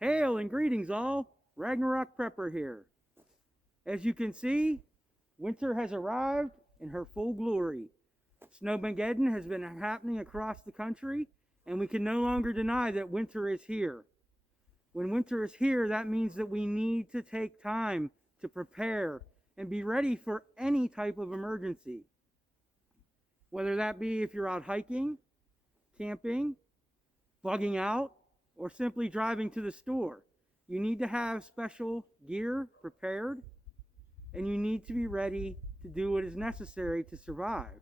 Hail and greetings all, Ragnarok Prepper here. As you can see, winter has arrived in her full glory. Snowmageddon has been happening across the country, and we can no longer deny that winter is here. When winter is here, that means that we need to take time to prepare and be ready for any type of emergency. Whether that be if you're out hiking, camping, bugging out, or simply driving to the store, you need to have special gear prepared, and you need to be ready to do what is necessary to survive.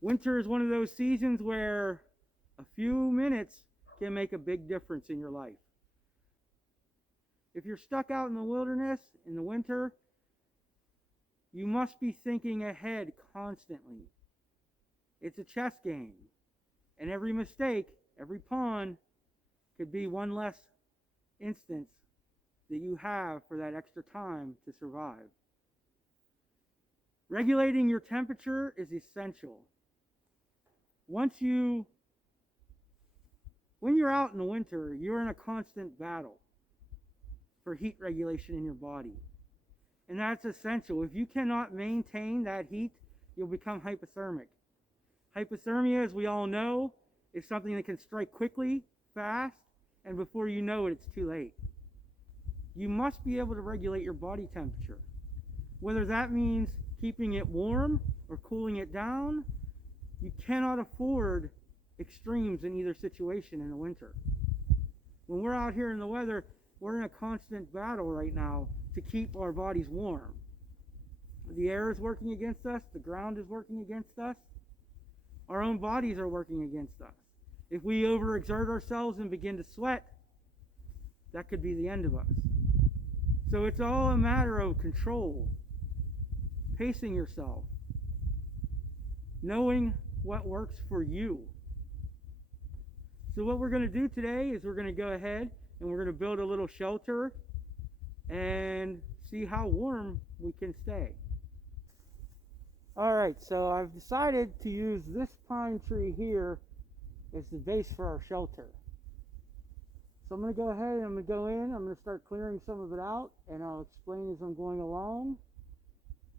Winter is one of those seasons where a few minutes can make a big difference in your life. If you're stuck out in the wilderness in the winter, you must be thinking ahead constantly. It's a chess game, and every mistake, every pawn, could be one less instance that you have for that extra time to survive. Regulating your temperature is essential. When you're out in the winter, you're in a constant battle for heat regulation in your body. And that's essential. If you cannot maintain that heat, you'll become hypothermic. Hypothermia, as we all know, is something that can strike quickly, fast, and before you know it, it's too late. You must be able to regulate your body temperature. Whether that means keeping it warm or cooling it down, you cannot afford extremes in either situation in the winter. When we're out here in the weather, we're in a constant battle right now to keep our bodies warm. The air is working against us, the ground is working against us, our own bodies are working against us. If we overexert ourselves and begin to sweat, that could be the end of us. So it's all a matter of control, pacing yourself, knowing what works for you. So what we're going to do today is we're going to go ahead and we're going to build a little shelter and see how warm we can stay. Alright, so I've decided to use this pine tree here as the base for our shelter. So I'm going to go ahead and I'm going to go in, I'm going to start clearing some of it out, and I'll explain as I'm going along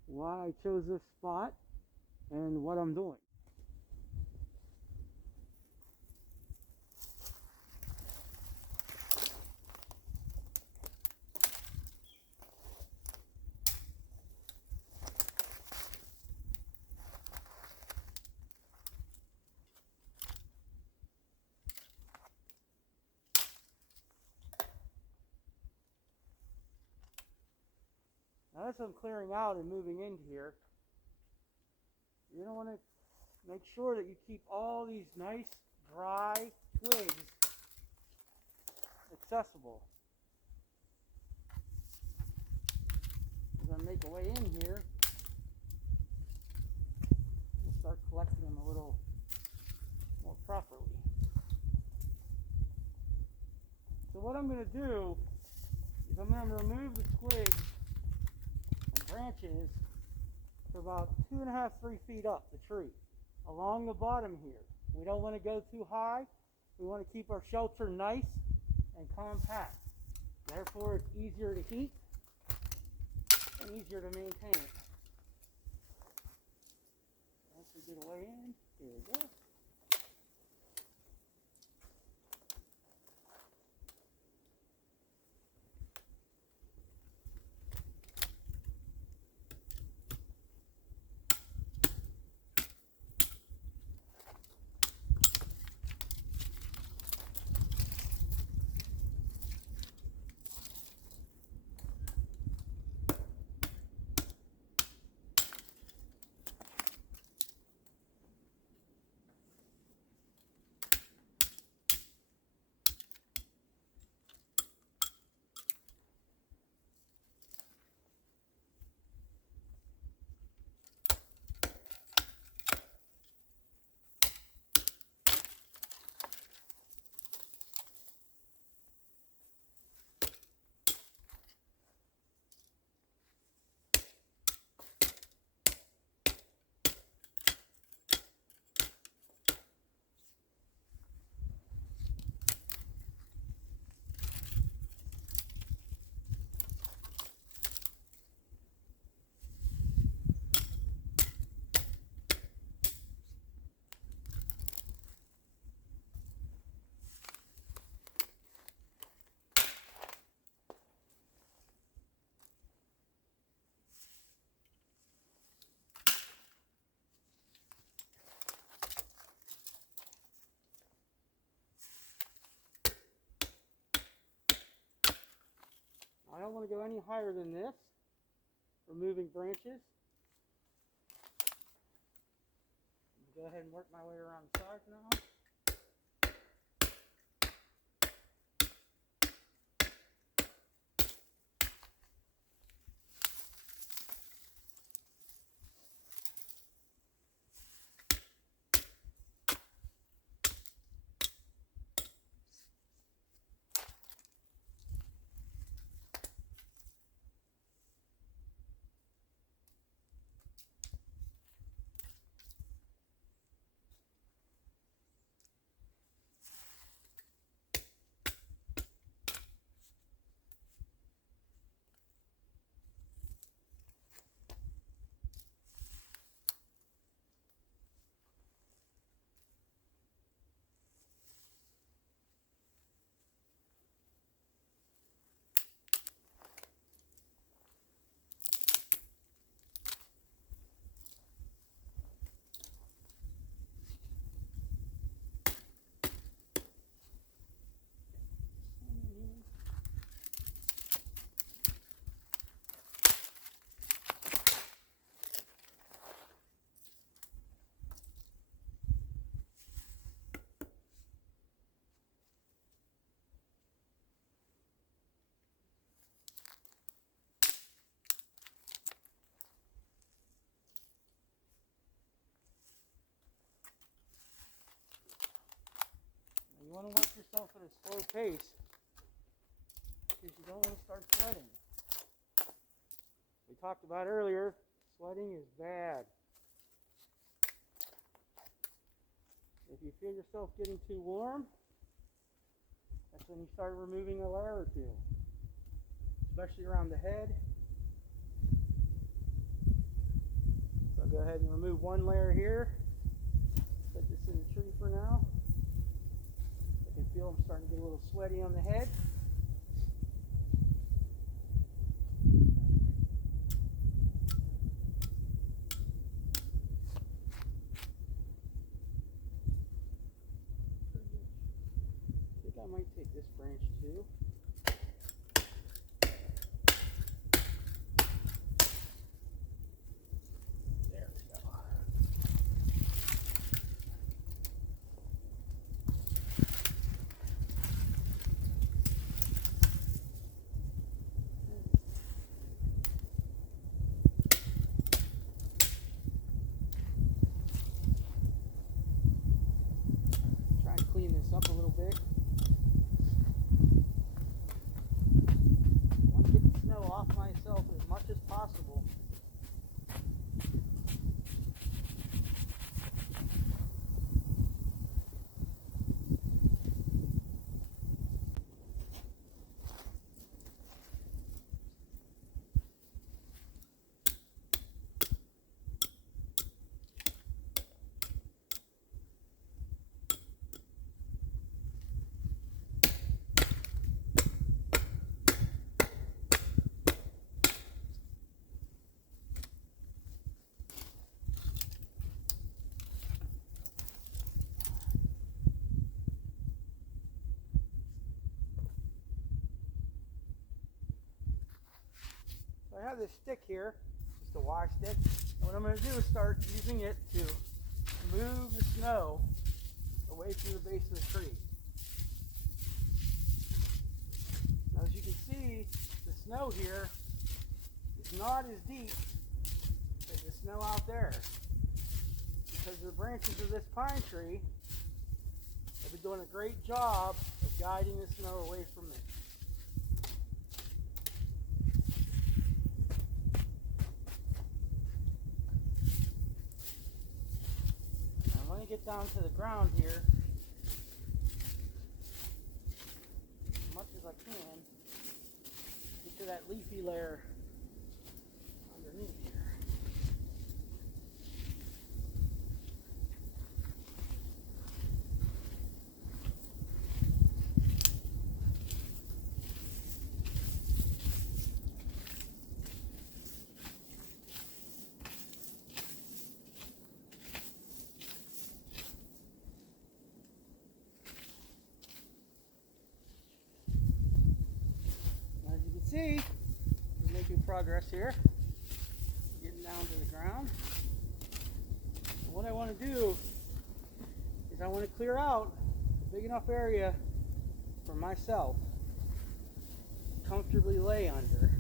why I chose this spot and what I'm doing. Now, as I'm clearing out and moving in here, you're going to want to make sure that you keep all these nice dry twigs accessible. As I make a way in here, we'll start collecting them a little more properly. So what I'm going to do is I'm going to remove the twigs branches to about 2.5, 3 feet up the tree along the bottom here. We don't want to go too high. We want to keep our shelter nice and compact. Therefore, it's easier to heat and easier to maintain. Once we get a way in, here we go. I don't want to go any higher than this. Removing branches. Go ahead and work my way around the sides now. You want to work yourself at a slow pace because you don't want to start sweating. We talked about earlier, sweating is bad. If you feel yourself getting too warm, that's when you start removing a layer or two, especially around the head. So I'll go ahead and remove one layer here. Set this in the tree for now. I can feel I'm starting to get a little sweaty on the head. I think I might take this branch too. There we go. Try and clean this up a little bit. I want to get the snow off myself as much as possible. I have this stick here, just a Y stick, and what I'm going to do is start using it to move the snow away from the base of the tree. Now, as you can see, the snow here is not as deep as the snow out there, because the branches of this pine tree have been doing a great job of guiding the snow away from it. Get down to the ground here as much as I can, get to that leafy layer underneath here. see, we're making progress here. Getting down to the ground. And what I want to do is I want to clear out a big enough area for myself to comfortably lay under.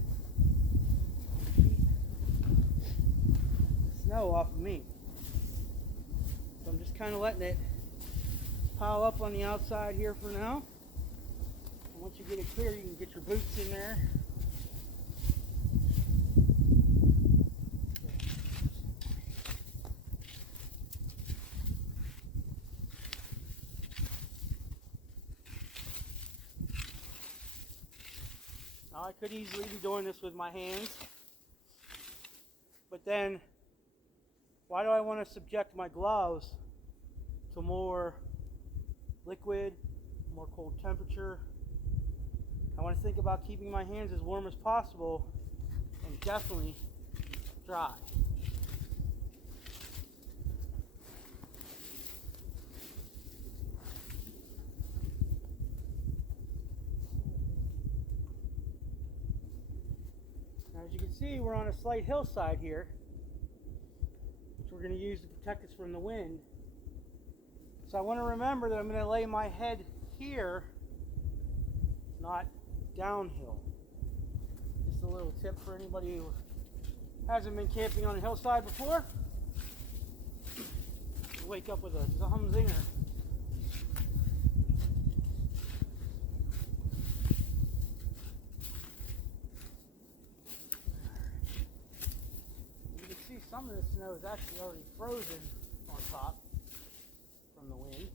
Keep the snow off of me. So I'm just kind of letting it pile up on the outside here for now. And once you get it clear, you can get your boots in there. Now I could easily be doing this with my hands, but then why do I want to subject my gloves to more liquid, more cold temperature? I want to think about keeping my hands as warm as possible and definitely dry. Now, as you can see, we're on a slight hillside here, which we're going to use to protect us from the wind. So I want to remember that I'm going to lay my head here, not downhill. Just a little tip for anybody who hasn't been camping on a hillside before. Wake up with a humzinger. You can see some of the snow is actually already frozen on top from the wind.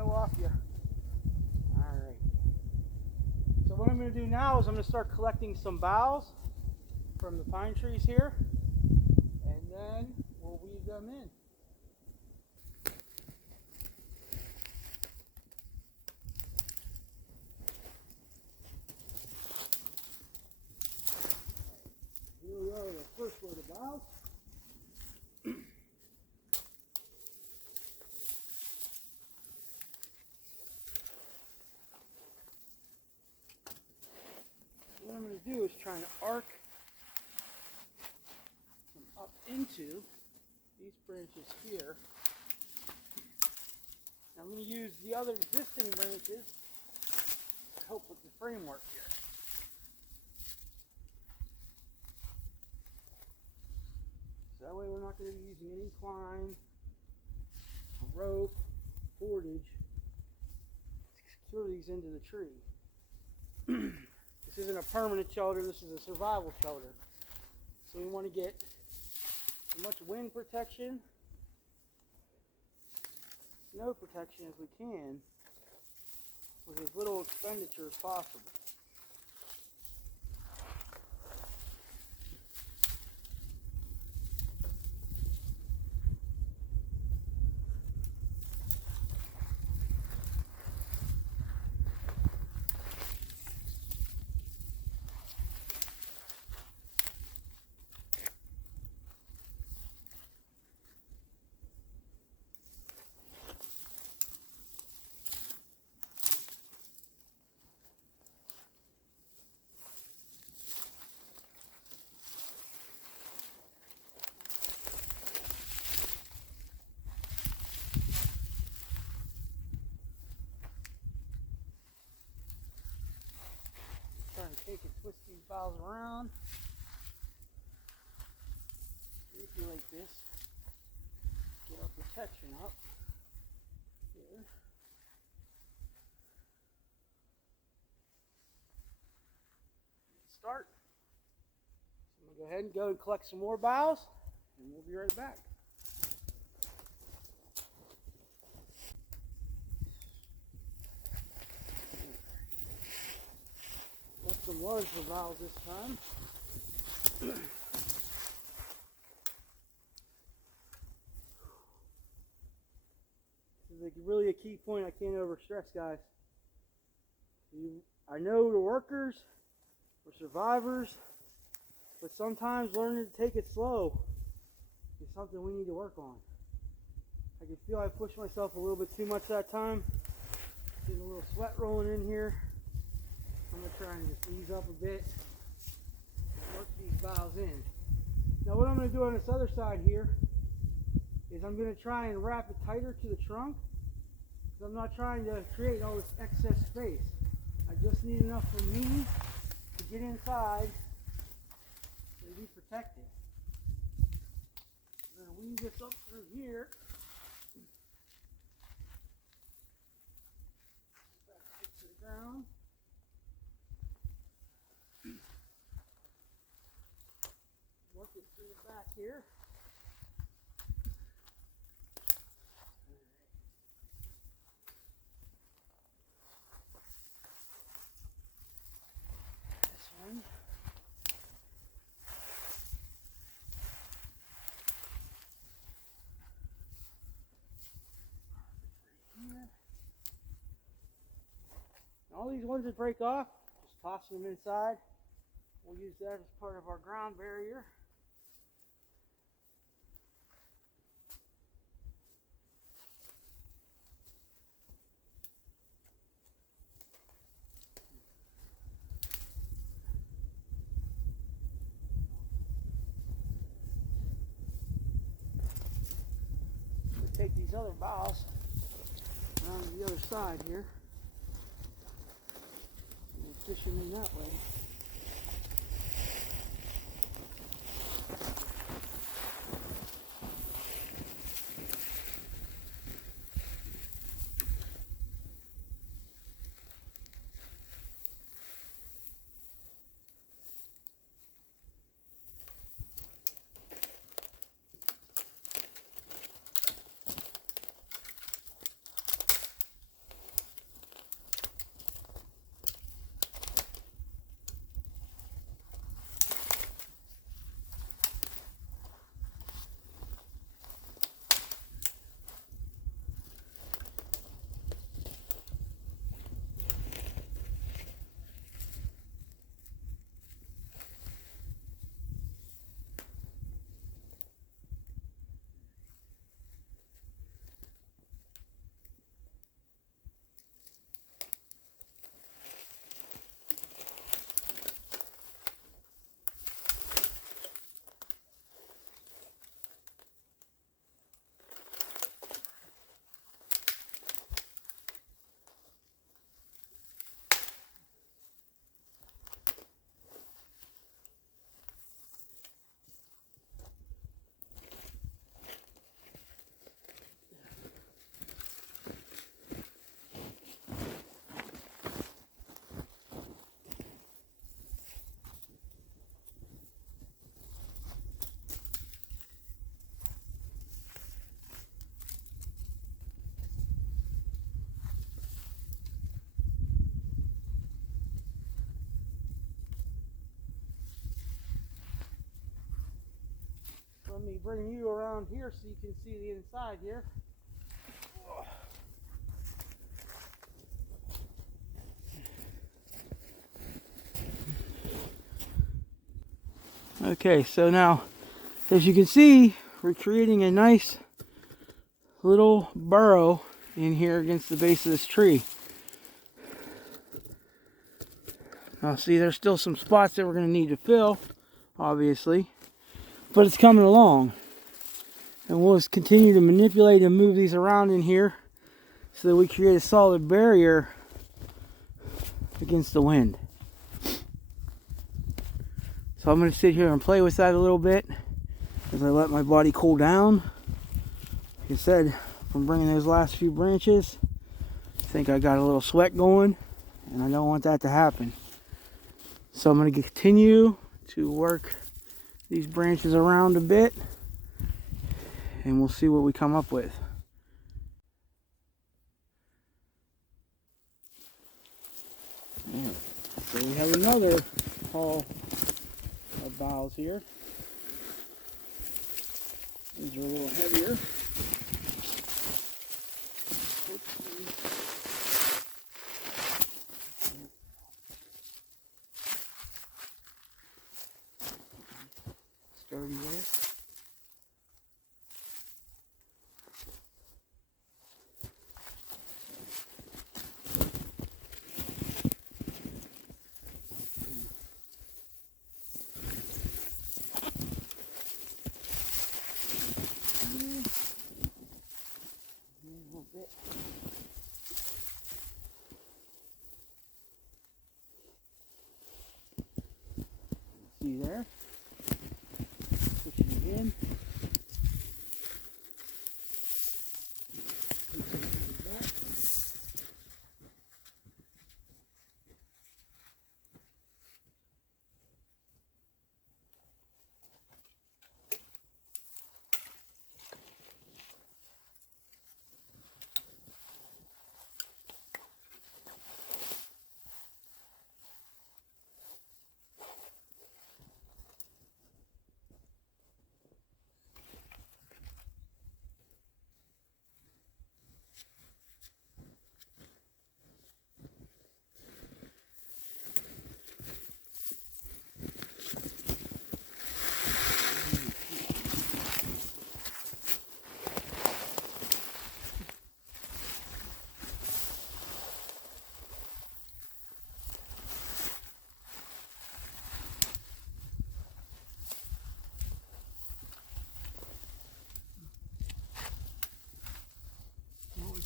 Off you. Alright. So what I'm going to do now is I'm going to start collecting some boughs from the pine trees here, and then we'll weave them in. Here we are, the first load of boughs. What I'm going to do is try and arc them up into these branches here. Now I'm going to use the other existing branches to help with the framework here. So that way we're not going to be using any twine, rope, cordage to secure these into the tree. This isn't a permanent shelter, this is a survival shelter. So we want to get as much wind protection, snow protection as we can with as little expenditure as possible. And take and twist these boughs around. Manipulate this. Get our protection up here. Start. So I'm going to go ahead and collect some more boughs, and we'll be right back. Got some larger boughs this time. really a key point I can't overstress, guys. I know the workers, we're survivors, but sometimes learning to take it slow is something we need to work on. I can feel I pushed myself a little bit too much that time. Getting a little sweat rolling in here. I'm going to try and just ease up a bit and work these boughs in. Now what I'm going to do on this other side here is I'm going to try and wrap it tighter to the trunk. So I'm not trying to create all this excess space. I just need enough for me to get inside and be protected. I'm going to weave this up through here. Back to the ground. Work it through the back here. All these ones that break off, just tossing them inside. We'll use that as part of our ground barrier. We'll take these other boughs around to the other side here. Fish them in that way. Let me bring you around here so you can see the inside here. Okay, so now, as you can see, we're creating a nice little burrow in here against the base of this tree. Now see, there's still some spots that we're going to need to fill, obviously. But it's coming along, and we'll just continue to manipulate and move these around in here so that we create a solid barrier against the wind. So I'm going to sit here and play with that a little bit as I let my body cool down. Like I said, from bringing those last few branches, I think I got a little sweat going, and I don't want that to happen. So I'm going to continue to work these branches around a bit, and we'll see what we come up with. Right. So we have another haul of boughs here. These are a little heavier. sturdy there. See there? Pushing it in.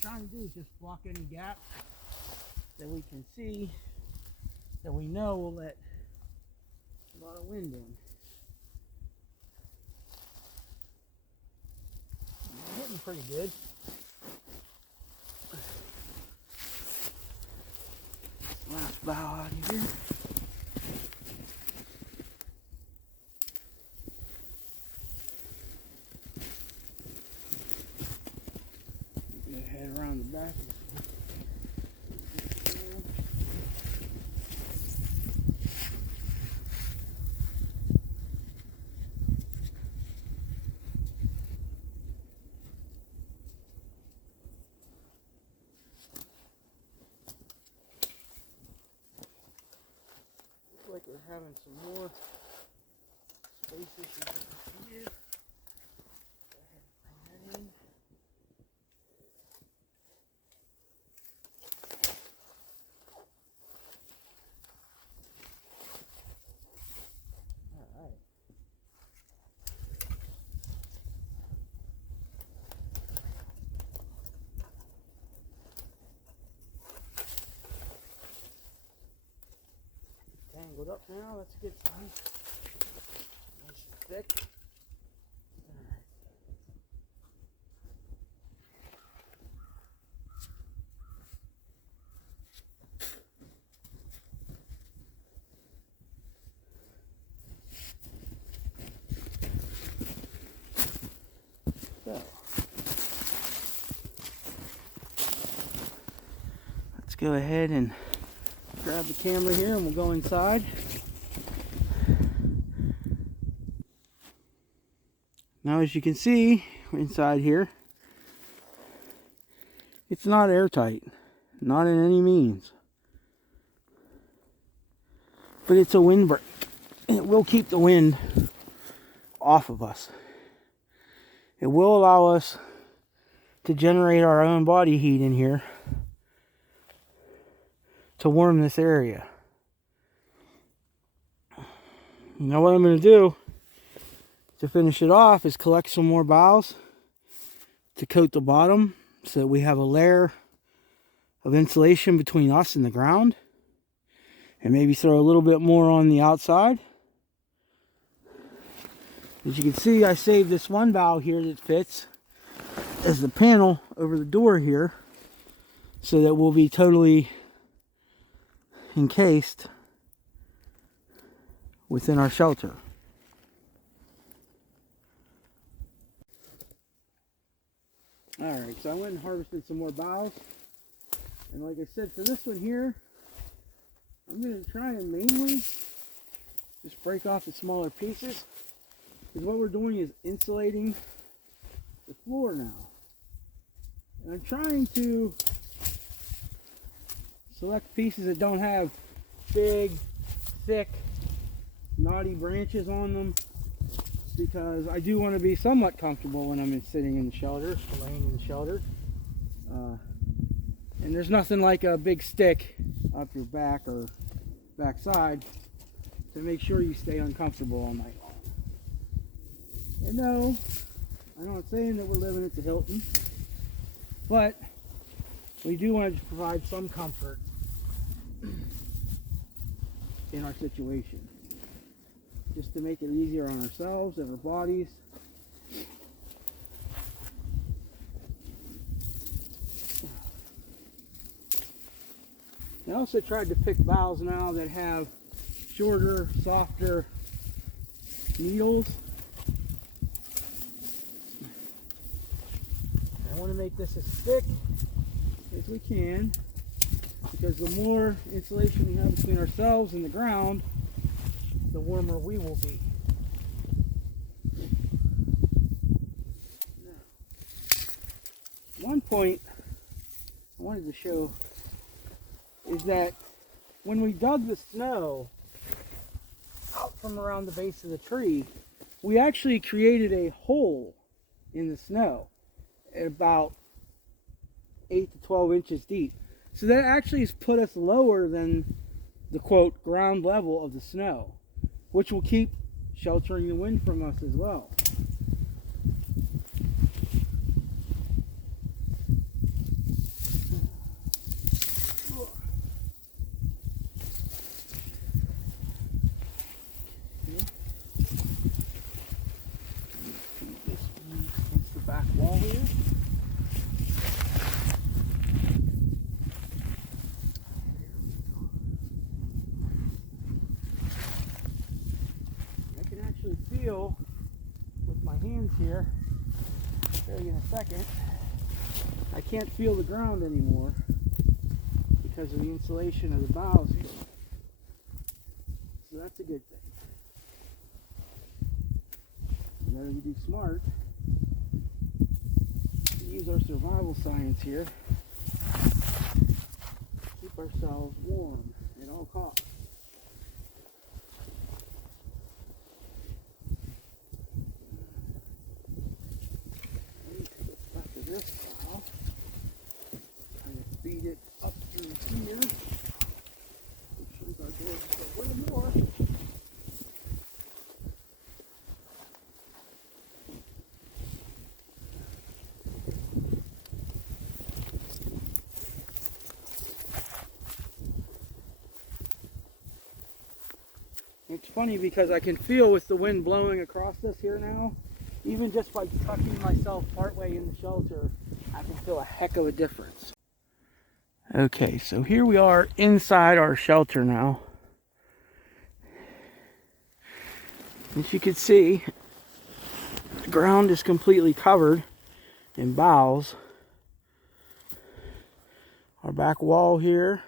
Trying to do is just block any gap that we can see that we know will let a lot of wind in. We're hitting pretty good. Last bough out of here. Head around the back. Looks like we're having some more spaces here. Go ahead and bring that in. Tangled up now, that's a good sign. Nice and thick. So, let's go ahead and grab the camera here and we'll go inside. Now as you can see, we're inside here. It's not airtight, not in any means. But it's a windbreak, and it will keep the wind off of us. It will allow us to generate our own body heat in here to warm this area. Now what I'm going to do to finish it off is collect some more boughs to coat the bottom so that we have a layer of insulation between us and the ground, and maybe throw a little bit more on the outside. As you can see, I saved this one bough here that fits as the panel over the door here, so that we'll be totally encased within our shelter. Alright, so I went and harvested some more boughs, and like I said, for this one here, I'm going to try and mainly just break off the smaller pieces, because what we're doing is insulating the floor now. And I'm trying to select pieces that don't have big, thick, knotty branches on them, because I do want to be somewhat comfortable when I'm sitting in the shelter, laying in the shelter. And there's nothing like a big stick up your back or backside to make sure you stay uncomfortable all night long. And no, I'm not saying that we're living at the Hilton, but we do want to provide some comfort in our situation, just to make it easier on ourselves and our bodies. I also tried to pick BOUGHS now that have shorter, softer needles. I want to make this as thick as we can, because the more insulation we have between ourselves and the ground, the warmer we will be. One point I wanted to show is that when we dug the snow out from around the base of the tree, we actually created a hole in the snow at about 8 to 12 inches deep. So that actually has put us lower than the quote ground level of the snow, which will keep sheltering the wind from us as well. Wall here. I can actually feel with my hands here, I'll show you in a second, I can't feel the ground anymore because of the insulation of the BOUGHS here. So that's a good thing. We gotta be smart. Use our survival science here. Keep ourselves warm at all costs. Back to this pile. Kind of feed it up through here. Make sure our doors are a little more. It's funny because I can feel with the wind blowing across this here now, even just by tucking myself partway in the shelter, I can feel a heck of a difference. Okay, so here we are inside our shelter now. As you can see, the ground is completely covered in BOUGHS. Our back wall here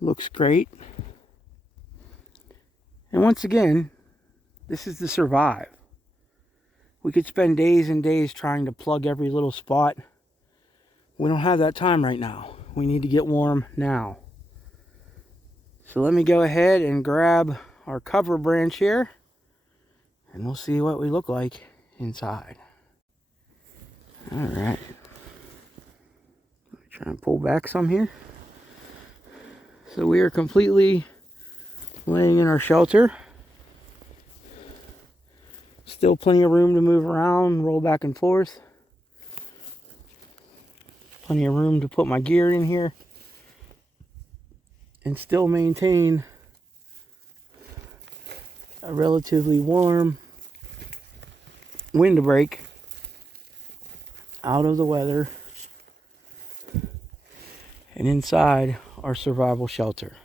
looks great. And once again, this is to survive. We could spend days and days trying to plug every little spot. We don't have that time right now. We need to get warm now. So let me go ahead and grab our cover branch here, and we'll see what we look like inside. All right. Try and pull back some here. So we are completely laying in our shelter. Still plenty of room to move around, roll back and forth. Plenty of room to put my gear in here. And still maintain a relatively warm windbreak out of the weather and inside our survival shelter.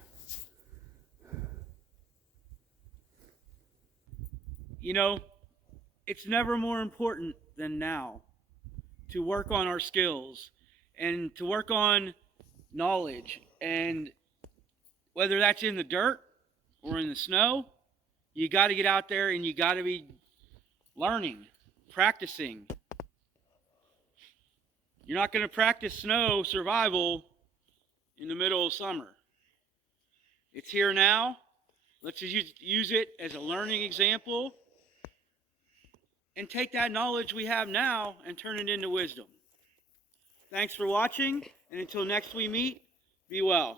You know, it's never more important than now to work on our skills and to work on knowledge. And whether that's in the dirt or in the snow, you got to get out there and you got to be learning, practicing. You're not going to practice snow survival in the middle of summer. It's here now. Let's just use it as a learning example and take that knowledge we have now and turn it into wisdom. Thanks for watching, and until next we meet, be well.